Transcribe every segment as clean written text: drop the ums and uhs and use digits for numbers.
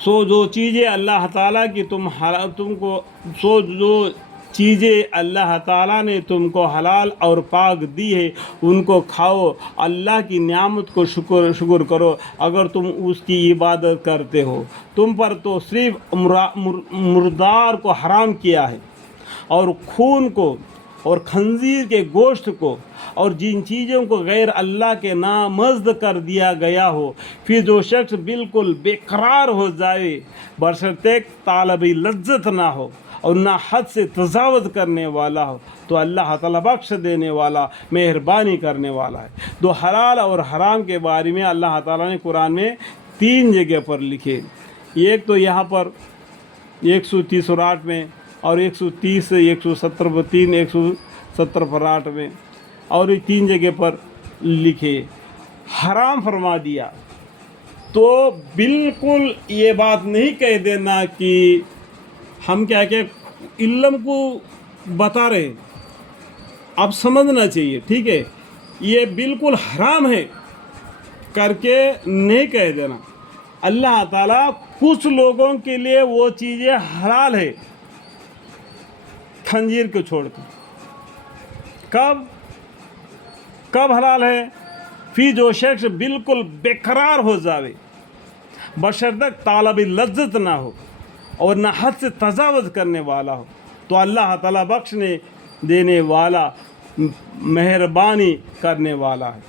سو جو چیزیں اللہ تعالیٰ کی تم کو جو چیزیں اللہ تعالیٰ نے تم کو حلال اور پاک دی ہے ان کو کھاؤ، اللہ کی نعمت کو شکر کرو اگر تم اس کی عبادت کرتے ہو۔ تم پر تو صرف مردار کو حرام کیا ہے، اور خون کو اور خنزیر کے گوشت کو اور جن چیزوں کو غیر اللہ کے نامزد کر دیا گیا ہو، پھر جو شخص بالکل بے قرار ہو جائے بشرطیک طالب لذت نہ ہو اور نہ حد سے تجاوز کرنے والا ہو، تو اللہ تعالیٰ بخش دینے والا، مہربانی کرنے والا ہے۔ دو حلال اور حرام کے بارے میں اللہ تعالیٰ نے قرآن میں 3 جگہ پر لکھے، ایک تو یہاں پر 130 میں، اور 130 170 170 میں، اور 3 جگہ پر لکھے حرام فرما دیا۔ تو بالکل یہ بات نہیں کہہ دینا کہ ہم کیا علم کو بتا رہے، اب سمجھنا چاہیے، ٹھیک ہے؟ یہ بالکل حرام ہے کر کے نہیں کہہ دینا۔ اللہ تعالیٰ کچھ لوگوں کے لیے وہ چیزیں حلال ہے، خنزیر کو چھوڑ کے۔ کب حلال ہے؟ پھر جو شخص بالکل بے قرار ہو جاوے بشرطیک طالب لذت نہ ہو اور نہ حد سے تجاوز کرنے والا ہو، تو اللہ تعالیٰ بخشنے دینے والا، مہربانی کرنے والا ہے۔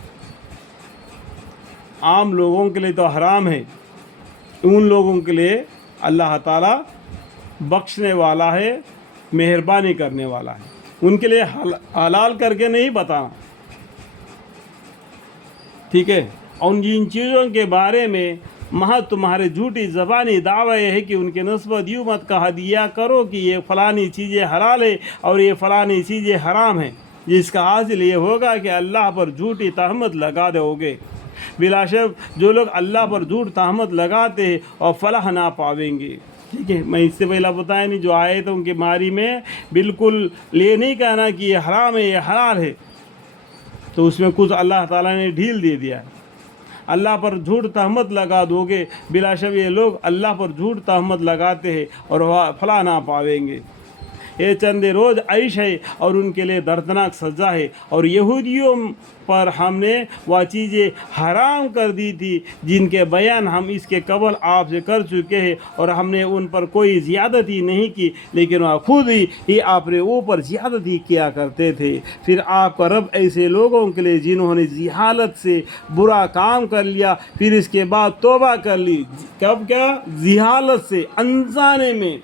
عام لوگوں کے لیے تو حرام ہے، ان لوگوں کے لیے اللہ تعالیٰ بخشنے والا ہے، مہربانی کرنے والا ہے، ان کے لیے حلال کر کے نہیں بتانا، ٹھیک ہے؟ اور جن چیزوں کے بارے میں محض تمہارے جھوٹی زبانی دعویٰ یہ ہے کہ ان کے نسبت یوں مت کہا دیا کرو کہ یہ فلانی چیزیں حلال ہے اور یہ فلانی چیزیں حرام ہیں، جس کا حاصل یہ ہوگا کہ اللہ پر جھوٹی تہمت لگا دو گے۔ بلا شک جو لوگ اللہ پر جھوٹ تہمت لگاتے ہیں اور فلاح نہ پاویں گے، ٹھیک ہے؟ میں اس سے پہلا بتایا نہیں، جو آیتوں کی ماری میں بالکل یہ نہیں کہنا کہ یہ حرام ہے یہ حلال ہے، تو اس میں کچھ اللہ تعالیٰ نے ڈھیل دے دیا ہے۔ اللہ پر جھوٹ تہمت لگا دو گے، بلا شک یہ لوگ اللہ پر جھوٹ تہمت لگاتے ہیں اور فلاح نہ پاویں گے۔ یہ چند روز عیش ہے اور ان کے لیے دردناک سزا ہے، اور یہودیوں پر ہم نے وہ چیزیں حرام کر دی تھی جن کے بیان ہم اس کے قبل آپ سے کر چکے ہیں، اور ہم نے ان پر کوئی زیادتی نہیں کی، لیکن وہ خود ہی اپنے اوپر زیادتی کیا کرتے تھے۔ پھر آپ کا رب ایسے لوگوں کے لیے جنہوں نے جہالت سے برا کام کر لیا پھر اس کے بعد توبہ کر لی، کب کیا؟ جہالت سے، انجانے میں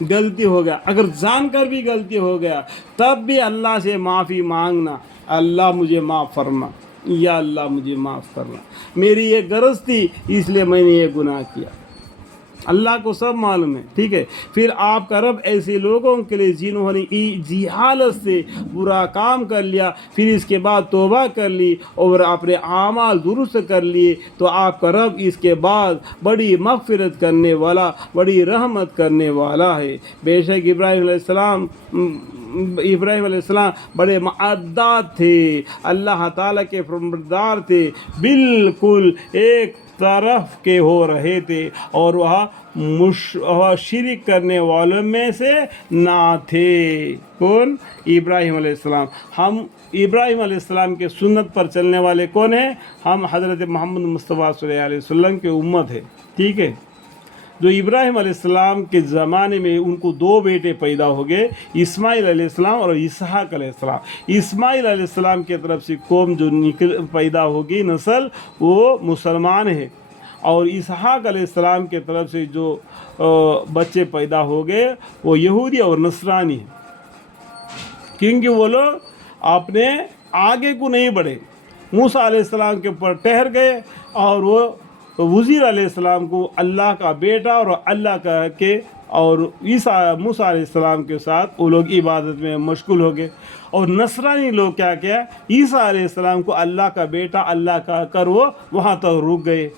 غلطی ہو گیا، اگر جان کر بھی غلطی ہو گیا تب بھی اللہ سے معافی مانگنا، اللہ مجھے معاف فرما، یا اللہ مجھے معاف کرنا، میری یہ غرض تھی اس لیے میں نے یہ گناہ کیا، اللہ کو سب معلوم ہے، ٹھیک ہے؟ پھر آپ کا رب ایسے لوگوں کے لیے جنہوں نے جہالت سے برا کام کر لیا پھر اس کے بعد توبہ کر لی اور اپنے اعمال درست کر لیے، تو آپ کا رب اس کے بعد بڑی مغفرت کرنے والا، بڑی رحمت کرنے والا ہے۔ بے شک ابراہیم علیہ السلام بڑے معدات تھے، اللہ تعالیٰ کے فرمانبردار تھے، بالکل ایک طرف کے ہو رہے تھے، اور وہ شرک کرنے والوں میں سے نہ تھے۔ کون؟ ابراہیم علیہ السلام۔ ہم ابراہیم علیہ السلام کے سنت پر چلنے والے کون ہیں؟ ہم حضرت محمد مصطفیٰ صلی اللہ علیہ وسلم کی امت ہے، ٹھیک ہے؟ جو ابراہیم علیہ السلام کے زمانے میں ان کو 2 بیٹے پیدا ہو گئے، اسماعیل علیہ السلام اور اسحاق علیہ السلام۔ اسماعیل علیہ السلام کی طرف سے قوم جو پیدا ہوگی، نسل، وہ مسلمان ہے، اور اسحاق علیہ السلام کی طرف سے جو بچے پیدا ہو گئے وہ یہودی اور نصرانی ہیں، کیونکہ وہ لوگ اپنے آگے کو نہیں بڑھے، موسیٰ علیہ السلام کے اوپر ٹھہر گئے، اور وہ وزیر علیہ السلام کو اللہ کا بیٹا اور اللہ کا کے اور موسیٰ علیہ السلام کے ساتھ وہ لوگ عبادت میں مشغول ہو گئے، اور نصرانی لوگ کیا عیسیٰ علیہ السلام کو اللہ کا بیٹا اللہ کا کر وہ وہاں تک رک گئے۔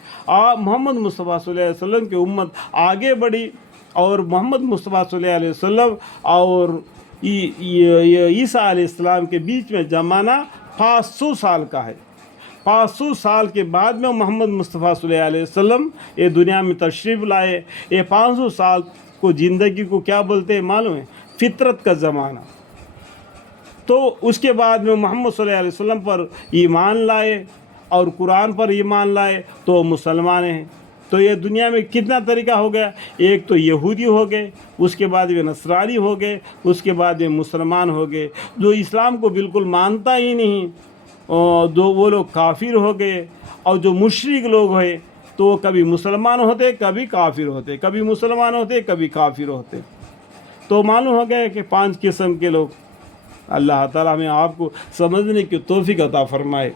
محمد مصطفیٰ صلی اللہ علیہ وسلم کی امت آگے بڑھی، اور محمد مصطفیٰ صلی اللہ علیہ وسلم اور عیسیٰ علیہ السلام کے بیچ میں زمانہ 500 سال کا ہے، 500 سال کے بعد میں محمد مصطفیٰ صلی اللہ علیہ وسلم یہ دنیا میں تشریف لائے. یہ 500 سال کو زندگی کو کیا بولتے ہیں معلوم ہے؟ فطرت کا زمانہ. تو اس کے بعد میں محمد صلی اللہ علیہ وسلم پر ایمان لائے اور قرآن پر ایمان لائے تو مسلمان ہیں. تو یہ دنیا میں کتنا طریقہ ہو گیا؟ ایک تو یہودی ہو گئے، اس کے بعد وہ نصرانی ہو گئے، اس کے بعد وہ مسلمان ہو گئے. جو اسلام کو بالکل مانتا ہی نہیں وہ لوگ کافر ہو گئے. اور جو مشرک لوگ ہیں تو وہ کبھی مسلمان ہوتے کبھی کافر ہوتے، کبھی مسلمان ہوتے کبھی کافر ہوتے. تو معلوم ہو گیا کہ 5 قسم کے لوگ. اللہ تعالیٰ ہمیں آپ کو سمجھنے کی توفیق عطا فرمائے.